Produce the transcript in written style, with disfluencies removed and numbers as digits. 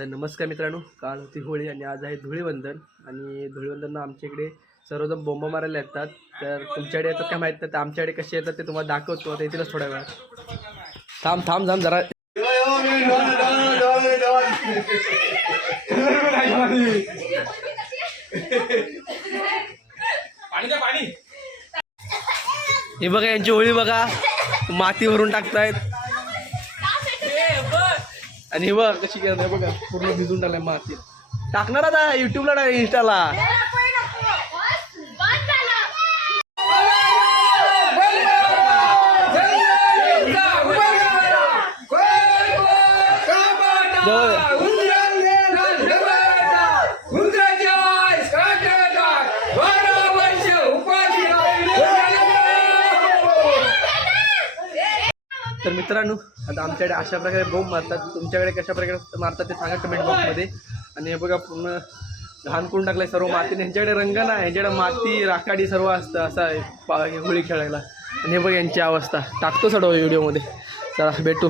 तर नमस्कार मित्रांनो, काल होती होळी आणि आज आहे धुळीवंदन. आणि धुळीवंदनला आमच्या इकडे सर्वजण बोंब मारायला येतात. तर तुमच्याकडे येतात काय माहीत नाही, तर आमच्याकडे कसे येतात ते तुम्हाला दाखवतो. आता येतीलच थोड्या वेळात. थांब थांब थांब जरा. हे बघा यांची होळी बघा, माती भरून टाकतायत. आणि हे बघ कशी करताय बघा, पूर्ण भिजून टाकलाय माती. टाकणार आता युट्यूबला टाक, इंस्टाला. तर मित्रांनो, आता आमच्याकडे अशा प्रकारे बोंब मारतात. तुमच्याकडे कशा प्रकारे मारतात ते सांगा कमेंट बॉक्समध्ये. आणि हे बघा पूर्ण घाण करून टाकलाय सर्व मातीने. ह्यांच्याकडे रंग नाही, ह्यांच्याकडे माती राखाडी सर्व असतं असं आहे होळी खेळायला. आणि हे बघा यांची अवस्था. टाकतो सडो व्हिडिओमध्ये. चला भेटू.